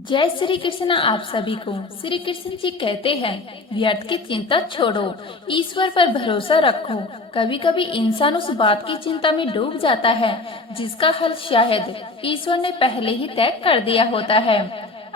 जय श्री कृष्ण। आप सभी को श्री कृष्ण जी कहते हैं, व्यर्थ की चिंता छोड़ो, ईश्वर पर भरोसा रखो। कभी कभी इंसान उस बात की चिंता में डूब जाता है जिसका हल शायद ईश्वर ने पहले ही तय कर दिया होता है।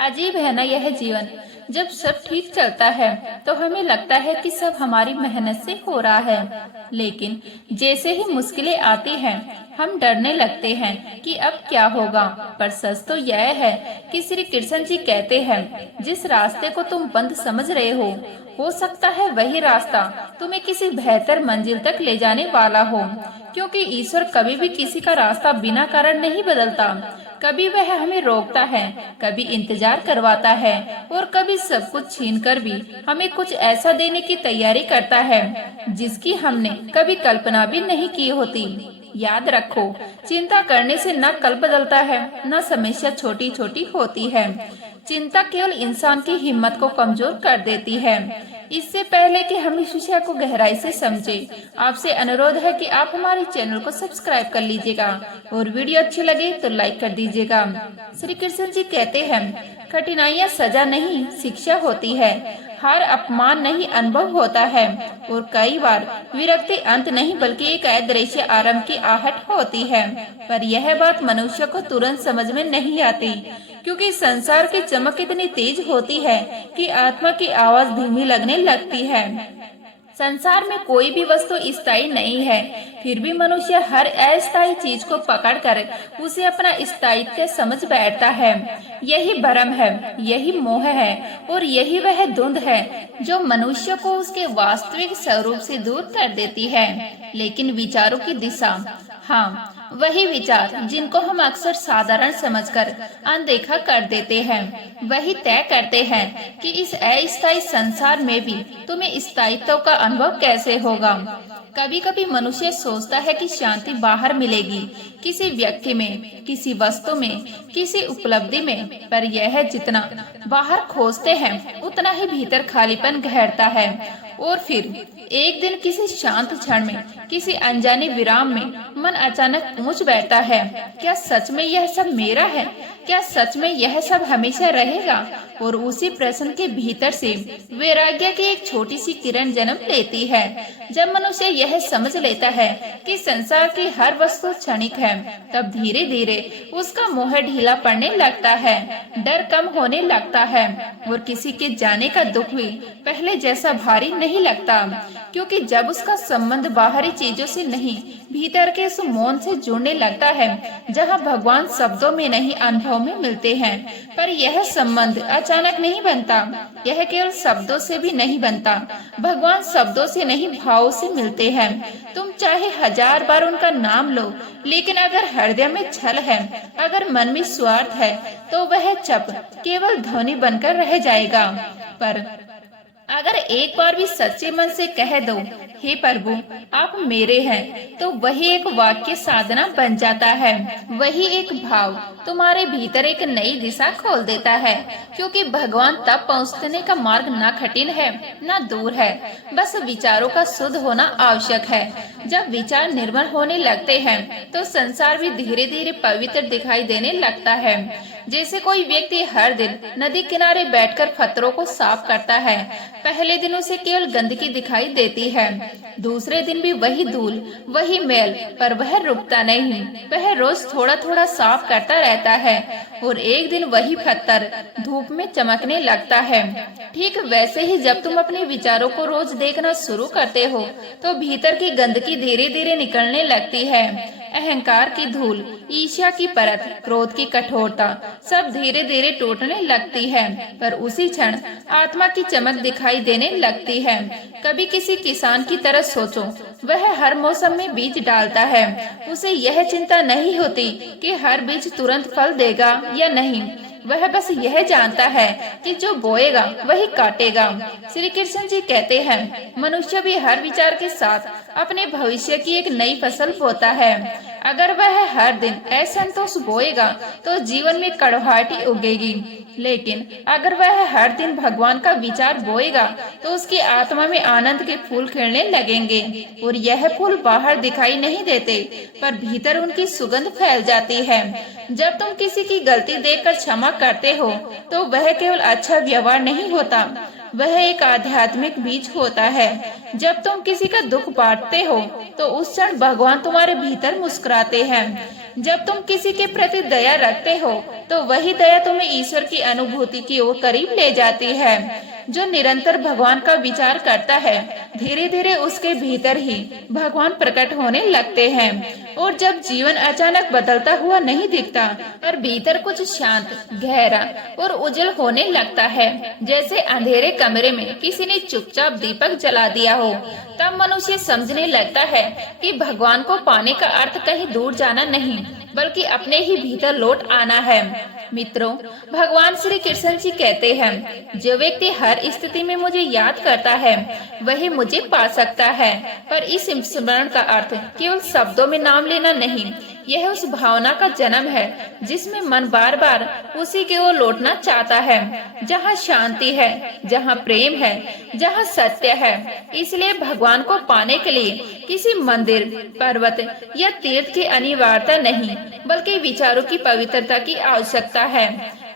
अजीब है ना यह जीवन। जब सब ठीक चलता है तो हमें लगता है कि सब हमारी मेहनत से हो रहा है, लेकिन जैसे ही मुश्किलें आती हैं हम डरने लगते हैं कि अब क्या होगा। पर सच तो यह है कि श्री कृष्ण जी कहते हैं, जिस रास्ते को तुम बंद समझ रहे हो सकता है वही रास्ता तुम्हें किसी बेहतर मंजिल तक ले जाने वाला हो। क्योंकि ईश्वर कभी भी किसी का रास्ता बिना कारण नहीं बदलता। कभी वह हमें रोकता है, कभी इंतजार करवाता है और कभी सब कुछ छीनकर भी हमें कुछ ऐसा देने की तैयारी करता है जिसकी हमने कभी कल्पना भी नहीं की होती। याद रखो, चिंता करने से न कल बदलता है, न समस्या छोटी छोटी होती है। चिंता केवल इंसान की हिम्मत को कमजोर कर देती है। इससे पहले कि हम इस विषय को गहराई से समझें, आपसे अनुरोध है कि आप हमारे चैनल को सब्सक्राइब कर लीजिएगा और वीडियो अच्छी लगे तो लाइक कर दीजिएगा। श्री कृष्ण जी कहते हैं, कठिनाइयाँ सजा नहीं शिक्षा होती है, हार अपमान नहीं अनुभव होता है और कई बार विरक्ति अंत नहीं बल्कि एक अदृश्य आरंभ की आहट होती है। पर यह बात मनुष्य को तुरंत समझ में नहीं आती, क्योंकि संसार की चमक इतनी तेज होती है कि आत्मा की आवाज धीमी लगने लगती है। संसार में कोई भी वस्तु स्थायी नहीं है, फिर भी मनुष्य हर अस्थायी चीज को पकड़कर उसे अपना स्थायित्व समझ बैठता है। यही भ्रम है, यही मोह है और यही वह धुंध है जो मनुष्य को उसके वास्तविक स्वरूप से दूर कर देती है। लेकिन विचारों की दिशा, हाँ वही विचार जिनको हम अक्सर साधारण समझकर अनदेखा कर देते हैं, वही तय करते हैं कि इस अस्थायी संसार में भी तुम्हें स्थायित्व का अनुभव कैसे होगा। कभी कभी मनुष्य सोचता है कि शांति बाहर मिलेगी, किसी व्यक्ति में, किसी वस्तु में, किसी उपलब्धि में, पर यह जितना बाहर खोजते हैं उतना ही भीतर खालीपन गहरता है। और फिर एक दिन किसी शांत क्षण में, किसी अनजाने विराम में मन अचानक पूछ बैठता है, क्या सच में यह सब मेरा है? क्या सच में यह सब हमेशा रहेगा? और उसी प्रश्न के भीतर से वैराग्य की एक छोटी सी किरण जन्म लेती है। जब मनुष्य यह समझ लेता है कि संसार की हर वस्तु क्षणिक है, तब धीरे धीरे उसका मोह ढीला पड़ने लगता है, डर कम होने लगता है और किसी के जाने का दुख भी पहले जैसा भारी नहीं लगता। क्योंकि जब उसका संबंध बाहरी चीजों से नहीं, भीतर के उस मौन से जुड़ने लगता है जहाँ भगवान शब्दों में नहीं अनुभव में मिलते हैं। पर यह संबंध अचानक नहीं बनता, यह केवल शब्दों से भी नहीं बनता। भगवान शब्दों से नहीं भावों से मिलते हैं। तुम चाहे 1000 बार उनका नाम लो, लेकिन अगर हृदय में छल है, अगर मन में स्वार्थ है, तो वह जप केवल ध्वनि बनकर रह जाएगा। पर अगर एक बार भी सच्चे मन से कह दो, हे प्रभु आप मेरे हैं, तो वही एक वाक्य साधना बन जाता है। वही एक भाव तुम्हारे भीतर एक नई दिशा खोल देता है। क्योंकि भगवान तब पहुँचने का मार्ग ना कठिन है ना दूर है, बस विचारों का शुद्ध होना आवश्यक है। जब विचार निर्मल होने लगते हैं तो संसार भी धीरे धीरे पवित्र दिखाई देने लगता है। जैसे कोई व्यक्ति हर दिन नदी किनारे बैठकर पत्थरों को साफ करता है। पहले दिन उसे केवल गंदगी दिखाई देती है, दूसरे दिन भी वही धूल, वही मैल, पर वह रुकता नहीं। वह रोज थोड़ा थोड़ा साफ करता रहता है और एक दिन वही पत्थर धूप में चमकने लगता है। ठीक वैसे ही जब तुम अपने विचारों को रोज देखना शुरू करते हो तो भीतर की गंदगी धीरे धीरे निकलने लगती है। अहंकार की धूल, ईर्ष्या की परत, क्रोध की कठोरता सब धीरे धीरे टूटने लगती है। पर उसी क्षण आत्मा की चमक दिखाई देने लगती है। कभी किसी किसान की तरह सोचो, वह हर मौसम में बीज डालता है। उसे यह चिंता नहीं होती कि हर बीज तुरंत फल देगा या नहीं। वह बस यह जानता है कि जो बोएगा वही काटेगा। श्री कृष्ण जी कहते हैं, मनुष्य भी हर विचार के साथ अपने भविष्य की एक नई फसल बोता है। अगर वह हर दिन असंतोष बोएगा तो जीवन में कड़वाहटी उगेगी, लेकिन अगर वह हर दिन भगवान का विचार बोएगा तो उसकी आत्मा में आनंद के फूल खिलने लगेंगे। और यह फूल बाहर दिखाई नहीं देते, पर भीतर उनकी सुगंध फैल जाती है। जब तुम किसी की गलती देखकर क्षमा करते हो तो वह केवल अच्छा व्यवहार नहीं होता, वह एक आध्यात्मिक बीज होता है। जब तुम किसी का दुख बांटते हो तो उस क्षण भगवान तुम्हारे भीतर मुस्कुराते हैं। जब तुम किसी के प्रति दया रखते हो तो वही दया तुम्हें ईश्वर की अनुभूति की ओर करीब ले जाती है। जो निरंतर भगवान का विचार करता है, धीरे धीरे उसके भीतर ही भगवान प्रकट होने लगते हैं। और जब जीवन अचानक बदलता हुआ नहीं दिखता और भीतर कुछ शांत, गहरा और उज्जवल होने लगता है, जैसे अंधेरे कमरे में किसी ने चुपचाप दीपक जला दिया हो, तब मनुष्य समझने लगता है कि भगवान को पाने का अर्थ कहीं दूर जाना नहीं, बल्कि अपने ही भीतर लौट आना है। मित्रों, भगवान श्री कृष्ण जी कहते हैं, जो व्यक्ति हर स्थिति में मुझे याद करता है वही मुझे पा सकता है। पर इस स्मरण का अर्थ केवल शब्दों में नाम लेना नहीं, यह उस भावना का जन्म है जिसमें मन बार बार उसी की ओर लौटना चाहता है, जहाँ शांति है, जहाँ प्रेम है, जहाँ सत्य है। इसलिए भगवान को पाने के लिए किसी मंदिर, पर्वत या तीर्थ की अनिवार्यता नहीं, बल्कि विचारों की पवित्रता की आवश्यकता है।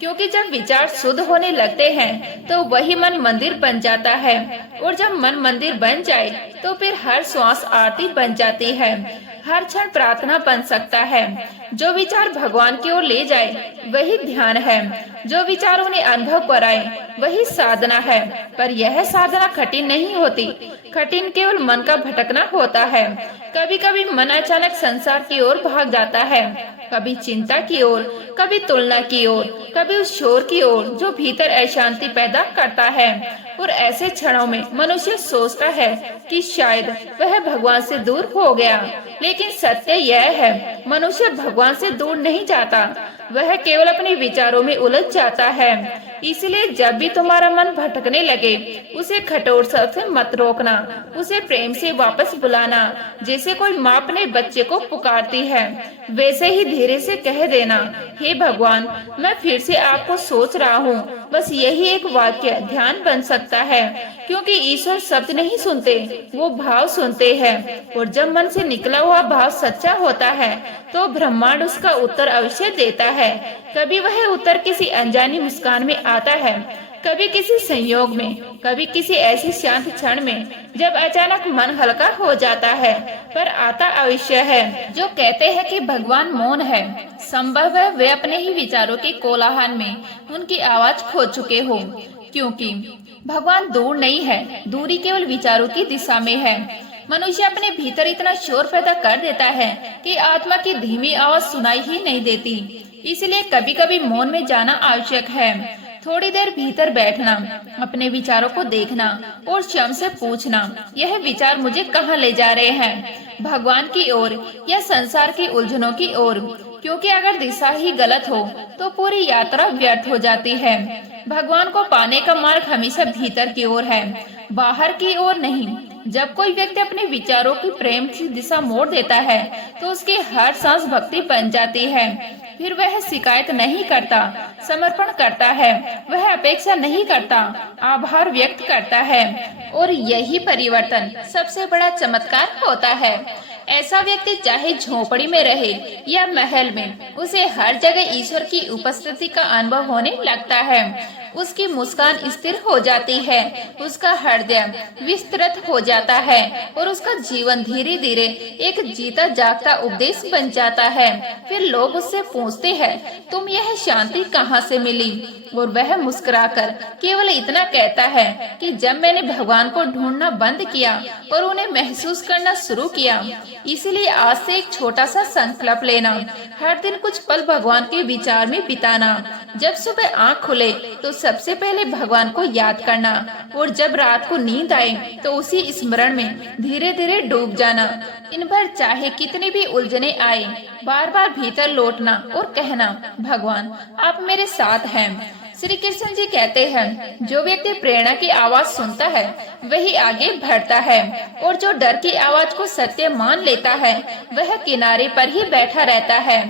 क्योंकि जब विचार शुद्ध होने लगते हैं तो वही मन मंदिर बन जाता है, और जब मन मंदिर बन जाए तो फिर हर श्वास आरती बन जाती है, हर क्षण प्रार्थना बन सकता है। जो विचार भगवान की ओर ले जाए वही ध्यान है, जो विचार उन्हें अनुभव कराए वही साधना है। पर यह साधना कठिन नहीं होती, कठिन केवल मन का भटकना होता है। कभी कभी मन अचानक संसार की ओर भाग जाता है, कभी चिंता की ओर, कभी तुलना की ओर, कभी उस शोर की ओर जो भीतर अशांति पैदा करता है। और ऐसे क्षणों में मनुष्य सोचता है कि शायद वह भगवान से दूर हो गया, लेकिन सत्य यह है, मनुष्य भगवान से दूर नहीं जाता, वह केवल अपने विचारों में उलझ जाता है। इसलिए जब भी तुम्हारा मन भटकने लगे, उसे कठोर शब्द से मत रोकना, उसे प्रेम से वापस बुलाना। जैसे कोई माँ अपने बच्चे को पुकारती है, वैसे ही धीरे से कह देना, हे भगवान, मैं फिर से आपको सोच रहा हूँ। बस यही एक वाक्य ध्यान बन सकता है, क्योंकि ईश्वर शब्द नहीं सुनते, वो भाव सुनते हैं। और जब मन से निकला हुआ भाव सच्चा होता है तो ब्रह्मांड उसका उत्तर अवश्य देता है। कभी वह उत्तर किसी अनजानी मुस्कान में आता है, कभी किसी संयोग में, कभी किसी ऐसी शांत क्षण में जब अचानक मन हल्का हो जाता है, पर आता अवश्य है। जो कहते हैं कि भगवान मौन है, संभव है वे अपने ही विचारों के कोलाहल में उनकी आवाज खो चुके हो, क्योंकि भगवान दूर नहीं है, दूरी केवल विचारों की दिशा में है। मनुष्य अपने भीतर इतना शोर पैदा कर देता है कि आत्मा की धीमी आवाज सुनाई ही नहीं देती। इसलिए कभी कभी मौन में जाना आवश्यक है, थोड़ी देर भीतर बैठना, अपने विचारों को देखना और स्वयं से पूछना, यह विचार मुझे कहाँ ले जा रहे हैं, भगवान की ओर या संसार की उलझनों की ओर? क्योंकि अगर दिशा ही गलत हो तो पूरी यात्रा व्यर्थ हो जाती है। भगवान को पाने का मार्ग हमेशा भीतर की ओर है, बाहर की ओर नहीं। जब कोई व्यक्ति अपने विचारों की प्रेम की दिशा मोड़ देता है तो उसकी हर सांस भक्ति बन जाती है। फिर वह शिकायत नहीं करता, समर्पण करता है, वह अपेक्षा नहीं करता, आभार व्यक्त करता है। और यही परिवर्तन सबसे बड़ा चमत्कार होता है। ऐसा व्यक्ति चाहे झोपड़ी में रहे या महल में, उसे हर जगह ईश्वर की उपस्थिति का अनुभव होने लगता है। उसकी मुस्कान स्थिर हो जाती है, उसका हृदय विस्तृत हो जाता है और उसका जीवन धीरे धीरे एक जीता जागता उपदेश बन जाता है। फिर लोग उससे पूछते हैं, तुम यह शांति कहाँ से मिली? और वह मुस्कुराकर केवल इतना कहता है कि जब मैंने भगवान को ढूंढना बंद किया और उन्हें महसूस करना शुरू किया। इसलिए आज से एक छोटा सा संकल्प लेना, हर दिन कुछ पल भगवान के विचार में बिताना। जब सुबह आँख खुले तो सबसे पहले भगवान को याद करना, और जब रात को नींद आए तो उसी स्मरण में धीरे धीरे डूब जाना। इन भर चाहे कितनी भी उलझने आए, बार बार भीतर लौटना और कहना, भगवान आप मेरे साथ हैं। श्री कृष्ण जी कहते हैं, जो व्यक्ति प्रेरणा की आवाज सुनता है वही आगे बढ़ता है, और जो डर की आवाज को सत्य मान लेता है वह किनारे पर ही बैठा रहता है।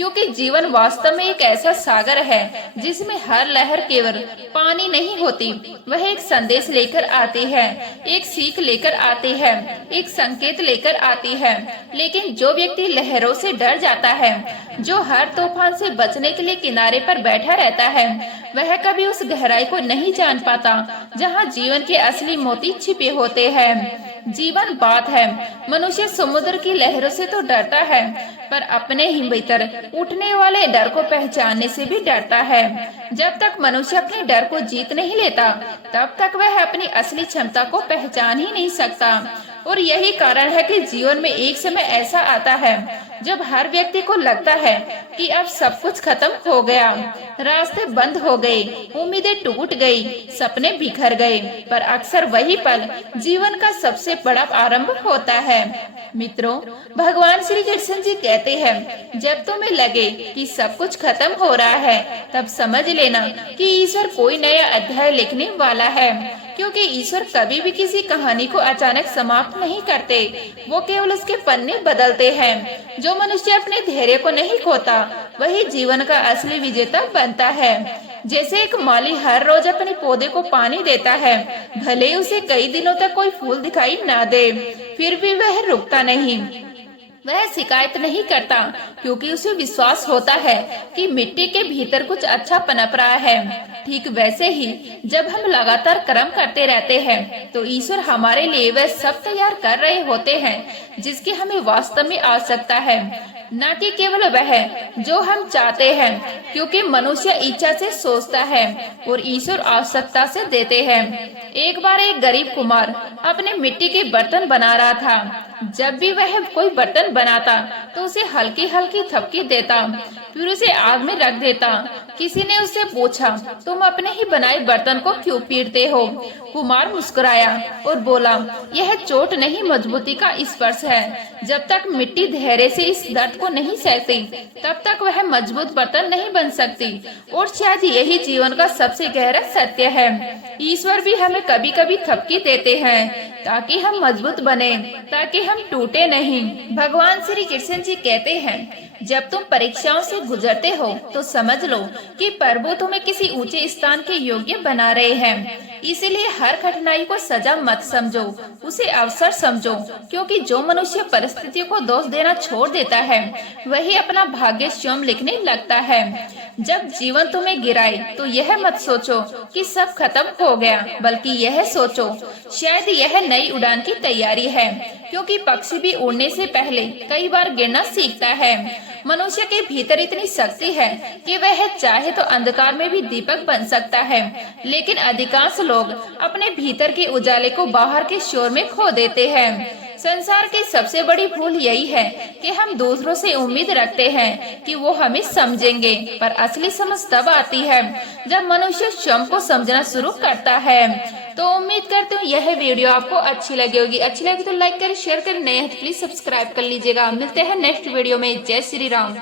क्योंकि जीवन वास्तव में एक ऐसा सागर है जिसमें हर लहर केवल पानी नहीं होती, वह एक संदेश लेकर आती है, एक सीख लेकर आती है, एक संकेत लेकर आती है। लेकिन जो व्यक्ति लहरों से डर जाता है, जो हर तूफान से बचने के लिए किनारे पर बैठा रहता है, वह कभी उस गहराई को नहीं जान पाता जहाँ जीवन के असली मोती छिपे होते हैं। जीवन बात है, मनुष्य समुद्र की लहरों से तो डरता है, पर अपने ही भीतर उठने वाले डर को पहचानने से भी डरता है। जब तक मनुष्य अपने डर को जीत नहीं लेता, तब तक वह अपनी असली क्षमता को पहचान ही नहीं सकता। और यही कारण है कि जीवन में एक समय ऐसा आता है जब हर व्यक्ति को लगता है कि अब सब कुछ खत्म हो गया, रास्ते बंद हो गए, उम्मीदें टूट गई, सपने बिखर गए। पर अक्सर वही पल जीवन का सबसे बड़ा आरंभ होता है। मित्रों, भगवान श्री कृष्ण जी कहते हैं, जब तुम्हें लगे कि सब कुछ खत्म हो रहा है, तब समझ लेना कि ईश्वर कोई नया अध्याय लिखने वाला है। क्योंकि ईश्वर कभी भी किसी कहानी को अचानक समाप्त नहीं करते, वो केवल उसके पन्ने बदलते हैं। जो मनुष्य अपने धैर्य को नहीं खोता, वही जीवन का असली विजेता बनता है। जैसे एक माली हर रोज अपने पौधे को पानी देता है, भले ही उसे कई दिनों तक कोई फूल दिखाई ना दे, फिर भी वह रुकता नहीं, वह शिकायत नहीं करता, क्योंकि उसे विश्वास होता है कि मिट्टी के भीतर कुछ अच्छा पनप रहा है। ठीक वैसे ही जब हम लगातार कर्म करते रहते हैं, तो ईश्वर हमारे लिए वह सब तैयार कर रहे होते हैं जिसकी हमें वास्तव में आवश्यकता है, न कि केवल वह जो हम चाहते हैं। क्योंकि मनुष्य इच्छा से सोचता है और ईश्वर आवश्यकता से देते हैं। एक बार एक गरीब कुमार अपने मिट्टी के बर्तन बना रहा था। जब भी वह कोई बर्तन बनाता तो उसे हल्की हल्की थपकी देता, फिर उसे आग में रख देता। किसी ने उससे पूछा, तुम अपने ही बनाए बर्तन को क्यों पीटते हो? कुमार मुस्कुराया और बोला, यह चोट नहीं, मजबूती का स्पर्श है। जब तक मिट्टी धैर्य से इस दर्द को नहीं सहती, तब तक वह मजबूत बर्तन नहीं बन सकती। और शायद यही जीवन का सबसे गहरा सत्य है। ईश्वर भी हमें कभी कभी थपकी देते हैं ताकि हम मजबूत बने, ताकि हम टूटे नहीं। भगवान श्री कृष्ण जी कहते हैं, जब तुम परीक्षाओं से गुजरते हो तो समझ लो कि प्रभु तुम्हें किसी ऊंचे स्थान के योग्य बना रहे हैं। इसलिए हर कठिनाई को सजा मत समझो, उसे अवसर समझो। क्योंकि जो मनुष्य परिस्थिति को दोष देना छोड़ देता है, वही अपना भाग्य स्वयं लिखने लगता है। जब जीवन तुम्हें गिराए तो यह मत सोचो कि सब खत्म हो गया, बल्कि यह सोचो शायद यह नई उड़ान की तैयारी है। क्योंकि पक्षी भी उड़ने से पहले कई बार गिरना सीखता है। मनुष्य के भीतर इतनी शक्ति है कि वह चाहे तो अंधकार में भी दीपक बन सकता है, लेकिन अधिकांश लोग अपने भीतर के उजाले को बाहर के शोर में खो देते हैं। संसार की सबसे बड़ी भूल यही है कि हम दूसरों से उम्मीद रखते हैं कि वो हमें समझेंगे, पर असली समझ तब आती है जब मनुष्य स्वयं को समझना शुरू करता है। तो उम्मीद करती हूँ यह वीडियो आपको अच्छी लगी होगी। अच्छी लगी तो लाइक करें, शेयर करें, नए हैं तो प्लीज सब्सक्राइब कर लीजिएगा। मिलते हैं नेक्स्ट वीडियो में। जय श्री राम।